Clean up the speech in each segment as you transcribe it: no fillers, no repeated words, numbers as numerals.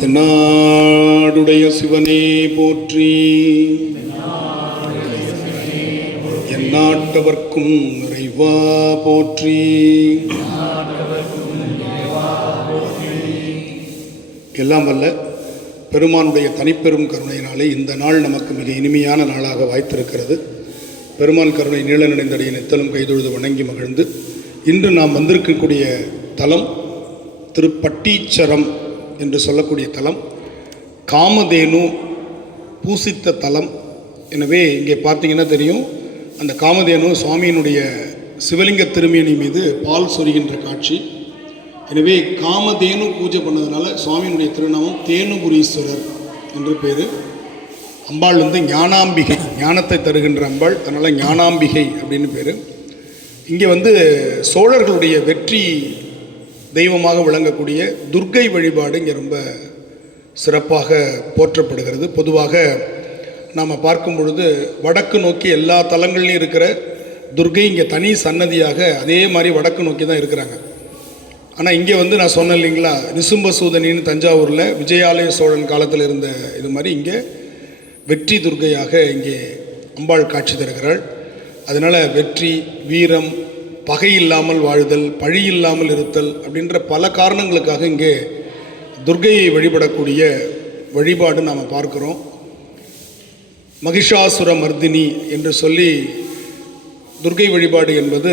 தென்னாடுடைய சிவனே போற்றி, எந்நாட்டவர்க்கும் இறைவா போற்றி. எல்லாம் வல்ல பெருமானுடைய தனிப்பெரும் கருணையினாலே இந்த நாள் நமக்கு மிக இனிமையான நாளாக வாய்த்திருக்கிறது. பெருமான் கருணை நீள நினைந்தடைய நித்தலும் கைதொழுது வணங்கி மகிழ்ந்து, இன்று நாம் வந்திருக்கக்கூடிய தலம் திருப்பட்டீச்சரம் என்று சொல்லக்கூடிய தலம் காமதேனு பூசித்த தலம். எனவே இங்கே பார்த்தீங்கன்னா தெரியும், அந்த காமதேனு சுவாமியினுடைய சிவலிங்க திருமேனி மீது பால் சொரிகின்ற காட்சி. எனவே காமதேனு பூஜை பண்ணதுனால சுவாமியினுடைய திருநாமம் தேனுபுரீஸ்வரர் என்று பேர். அம்பாள் ஞானாம்பிகை, ஞானத்தை தருகின்ற அம்பாள், அதனால் ஞானாம்பிகை அப்படின்னு பேர். இங்கே சோழர்களுடைய வெற்றி தெய்வமாக விளங்கக்கூடிய துர்க்கை வழிபாடு இங்கே ரொம்ப சிறப்பாக போற்றப்படுகிறது. பொதுவாக நாம் பார்க்கும் பொழுது வடக்கு நோக்கி எல்லா தலங்கள்லையும் இருக்கிற துர்க்கை இங்கே தனி சன்னதியாக அதே மாதிரி வடக்கு நோக்கி தான் இருக்கிறாங்க. ஆனால் இங்கே நான் சொன்னேன் இல்லைங்களா, நிசும்பசூதனின்னு தஞ்சாவூரில் விஜயாலய சோழன் காலத்தில் இருந்த இது மாதிரி இங்கே வெற்றி துர்க்கையாக இங்கே அம்பாள் காட்சி தருகிறாள். அதனால் வெற்றி, வீரம், பகை இல்லாமல் வாழ்தல், பழி இல்லாமல் இருத்தல் அப்படின்ற பல காரணங்களுக்காக இங்கே துர்க்கையை வழிபடக்கூடிய வழிபாடு நாம் பார்க்குறோம். மகிஷாசுர மர்தினி என்று சொல்லி துர்க்கை வழிபாடு என்பது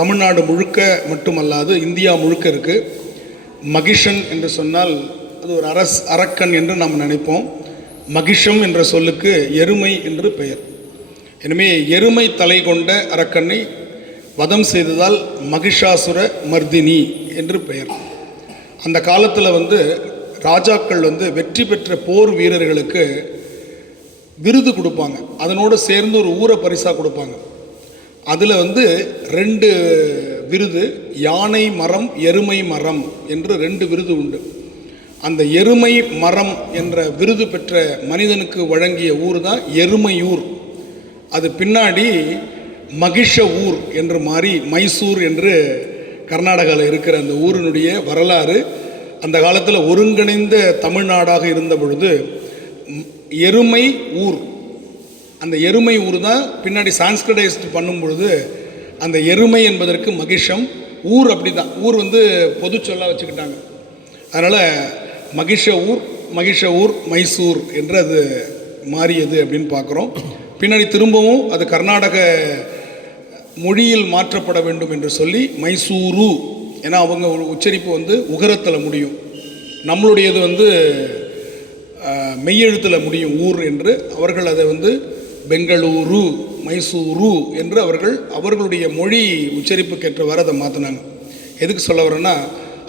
தமிழ்நாடு முழுக்க மட்டுமல்லாது இந்தியா முழுக்க இருக்குது. மகிஷன் என்று சொன்னால் அது ஒரு அரக்கன் என்று நாம் நினைப்போம். மகிஷம் என்ற சொல்லுக்கு எருமை என்று பெயர். எனவே எருமை தலை கொண்ட அரக்கனை வதம் செய்ததால் மகிஷாசுர மர்தினி என்று பெயர். அந்த காலத்தில் ராஜாக்கள் வெற்றி பெற்ற போர் வீரர்களுக்கு விருது கொடுப்பாங்க. அதனோடு சேர்ந்து ஒரு ஊரை பரிசாக கொடுப்பாங்க. அதில் 2 விருது, யானை மரம், எருமை மரம் என்று 2 விருது உண்டு. அந்த எருமை மரம் என்ற விருது பெற்ற மனிதனுக்கு வழங்கிய ஊர் தான் எருமையூர். அது பின்னாடி மகிஷ ஊர் என்று மாறி மைசூர் என்று கர்நாடகாவில் இருக்கிற அந்த ஊரினுடைய வரலாறு. அந்த காலத்தில் ஒருங்கிணைந்த தமிழ்நாடாக இருந்த பொழுது எருமை ஊர், அந்த எருமை ஊர் தான் பின்னாடி சான்ஸ்கிரைஸ்ட் பண்ணும் பொழுது அந்த எருமை என்பதற்கு மகிஷம், ஊர் அப்படி தான், ஊர் பொது சொல்லாக வச்சுக்கிட்டாங்க. அதனால் மகிஷ ஊர் மைசூர் என்று அது மாறியது அப்படின்னு பார்க்குறோம். பின்னாடி திரும்பவும் அது கர்நாடக மொழியில் மாற்றப்பட வேண்டும் என்று சொல்லி மைசூரு, ஏன்னா அவங்க ஒரு உச்சரிப்பு உகரத்தில் முடியும், நம்மளுடையது மெய்யெழுத்தில் முடியும் ஊர் என்று. அவர்கள் அதை பெங்களூரு, மைசூரு என்று அவர்களுடைய மொழி உச்சரிப்புக்கேற்றவாறு அதை மாற்றினாங்க. எதுக்கு சொல்ல வரேன்னா,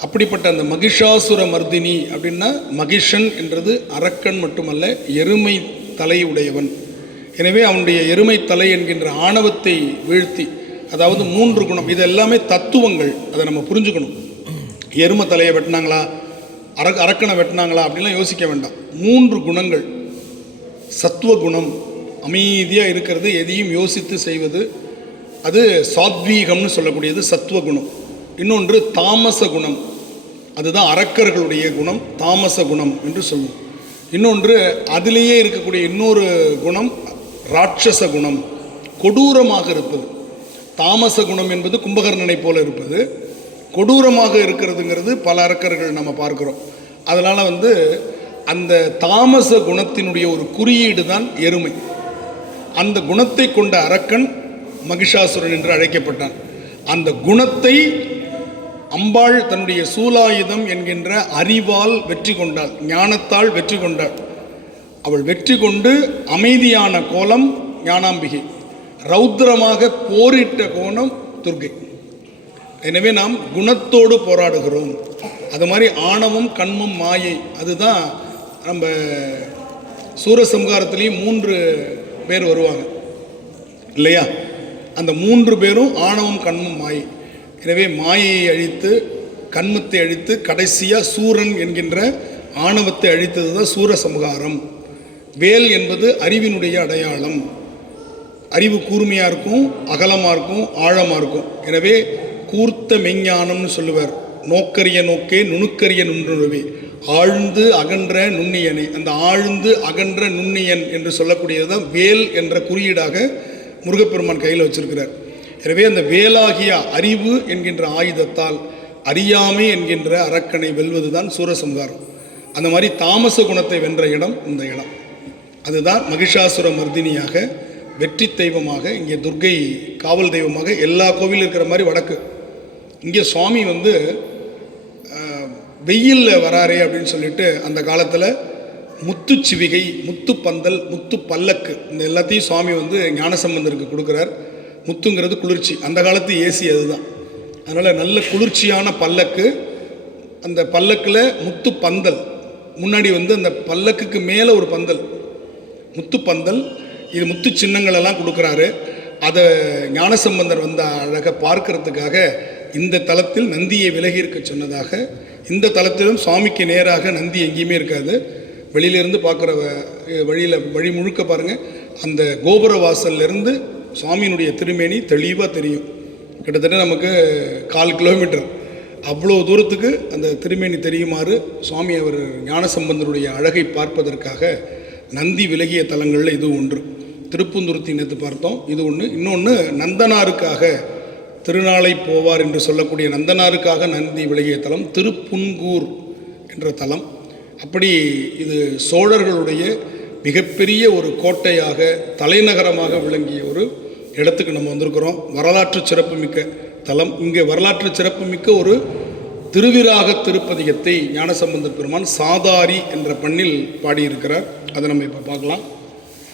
அப்படிப்பட்ட அந்த மகிஷாசுர மர்தினி அப்படின்னா மகிஷன் என்றது அரக்கன் மட்டுமல்ல, எருமை தலை உடையவன். எனவே அவனுடைய எருமை தலை என்கின்ற ஆணவத்தை வீழ்த்தி, அதாவது 3 குணம், இது எல்லாமே தத்துவங்கள், அதை நம்ம புரிஞ்சுக்கணும். எருமை தலையை வெட்டினாங்களா, அரக்கனை வெட்டினாங்களா அப்படின்லாம் யோசிக்க வேண்டாம். 3 குணங்கள். சத்துவ குணம், அமைதியாக இருக்கிறது, எதையும் யோசித்து செய்வது, அது சாத்வீகம்னு சொல்லக்கூடியது சத்துவ குணம். இன்னொன்று தாமச குணம், அதுதான் அரக்கர்களுடைய குணம், தாமச குணம் என்று சொல்லுவோம். இன்னொன்று அதிலேயே இருக்கக்கூடிய இன்னொரு குணம் ராட்சச குணம், கொடூரமாக இருப்பது. தாமச குணம் என்பது கும்பகர்ணனை போல இருப்பது, கொடூரமாக இருக்கிறதுங்கிறது பல அரக்கர்கள் நம்ம பார்க்குறோம். அதனால் அந்த தாமச குணத்தினுடைய ஒரு குறியீடு தான் எருமை. அந்த குணத்தை கொண்ட அரக்கன் மகிஷாசுரன் என்று அழைக்கப்பட்டான். அந்த குணத்தை அம்பாள் தன்னுடைய சூலாயுதம் என்கின்ற அறிவால் வெற்றி கொண்டாள், ஞானத்தால் வெற்றி கொண்டாள். அவள் வெற்றி கொண்டு அமைதியான கோலம் ஞானாம்பிகை, ரௌத்ரமாக போரிட்ட கோணம் துர்க்கை. எனவே நாம் குணத்தோடு போராடுகிறோம். அது மாதிரி ஆணவம், கண்மம், மாயை, அதுதான் நம்ம சூரசம்ஹாரத்திலேயும் 3 பேர் வருவாங்க இல்லையா? அந்த 3 பேரும் ஆணவம், கண்மம், மாயை. எனவே மாயையை அழித்து, கண்மத்தை அழித்து, கடைசியாக சூரன் என்கின்ற ஆணவத்தை அழித்தது தான் சூரசம்ஹாரம். வேல் என்பது அறிவினுடைய அடையாளம். அறிவு கூர்மையாக இருக்கும், அகலமாக இருக்கும், ஆழமாக இருக்கும். எனவே கூர்த்த மெஞ்ஞானம்னு சொல்லுவார் நோக்கரிய நோக்கே நுணுக்கரிய நுண்ணுணர்வே ஆழ்ந்து அகன்ற நுண்ணியனே. அந்த ஆழ்ந்து அகன்ற நுண்ணியன் என்று சொல்லக்கூடியது தான் வேல் என்ற குறியீடாக முருகப்பெருமான் கையில் வச்சிருக்கிறார். எனவே அந்த வேலாகிய அறிவு என்கின்ற ஆயுதத்தால் அறியாமை என்கின்ற அரக்கனை வெல்வது தான் சூரசம்ஹாரம். அந்த மாதிரி தாமச குணத்தை வென்ற இடம் இந்த இடம். அதுதான் மகிஷாசுர மர்தினியாக, வெற்றி தெய்வமாக, இங்கே துர்க்கை காவல் தெய்வமாக, எல்லா கோவிலும் இருக்கிற மாதிரி வடக்கு. இங்கே சுவாமி வெயிலில் வராரே அப்படின்னு சொல்லிட்டு அந்த காலத்தில் முத்து சிவிகை, முத்து பந்தல், முத்து பல்லக்கு, இந்த எல்லாத்தையும் சுவாமி ஞானசம்பந்தருக்கு கொடுக்குறார். முத்துங்கிறது குளிர்ச்சி, அந்த காலத்து ஏசி அதுதான். அதனால் நல்ல குளிர்ச்சியான பல்லக்கு. அந்த பல்லக்கில் முத்து பந்தல், முன்னாடி அந்த பல்லக்குக்கு மேலே ஒரு பந்தல், முத்து பந்தல், இது முத்து சின்னங்கள் எல்லாம் கொடுக்குறாரு. அதை ஞானசம்பந்தர் அழகாக பார்க்கறதுக்காக இந்த தலத்தில் நந்தியை விலகி இருக்க சொன்னதாக. இந்த தலத்திலும் சுவாமிக்கு நேராக நந்தி எங்கேயுமே இருக்காது. வெளியிலேருந்து பார்க்குற வழி முழுக்க பாருங்கள், அந்த கோபுர வாசல்லேருந்து சுவாமியினுடைய திருமேனி தெளிவாக தெரியும். கிட்டத்தட்ட நமக்கு 1/4 கிலோமீட்டர் அவ்வளோ தூரத்துக்கு அந்த திருமேனி தெரியுமாறு சுவாமி அவர் ஞானசம்பந்தருடைய அழகை பார்ப்பதற்காக நந்தி விலகிய தலங்களில் இது ஒன்று. திருப்புந்துருத்தி நேற்று பார்த்தோம், இது ஒன்று. இன்னொன்று நந்தனாருக்காக திருநாளை போவார் என்று சொல்லக்கூடிய நந்தனாருக்காக நந்தி விலகிய தலம் திருப்புன்கூர் என்ற தலம். அப்படி இது சோழர்களுடைய மிகப்பெரிய ஒரு கோட்டையாக, தலைநகரமாக விளங்கிய ஒரு இடத்துக்கு நம்ம வந்திருக்கிறோம். வரலாற்று சிறப்புமிக்க தலம். இங்கே வரலாற்று சிறப்புமிக்க ஒரு திருவிராக திருப்பதிகத்தை ஞானசம்பந்த பெருமான் சாதாரி என்ற பண்ணில் பாடியிருக்கிறார். அதை நம்ம இப்போ பார்க்கலாம்.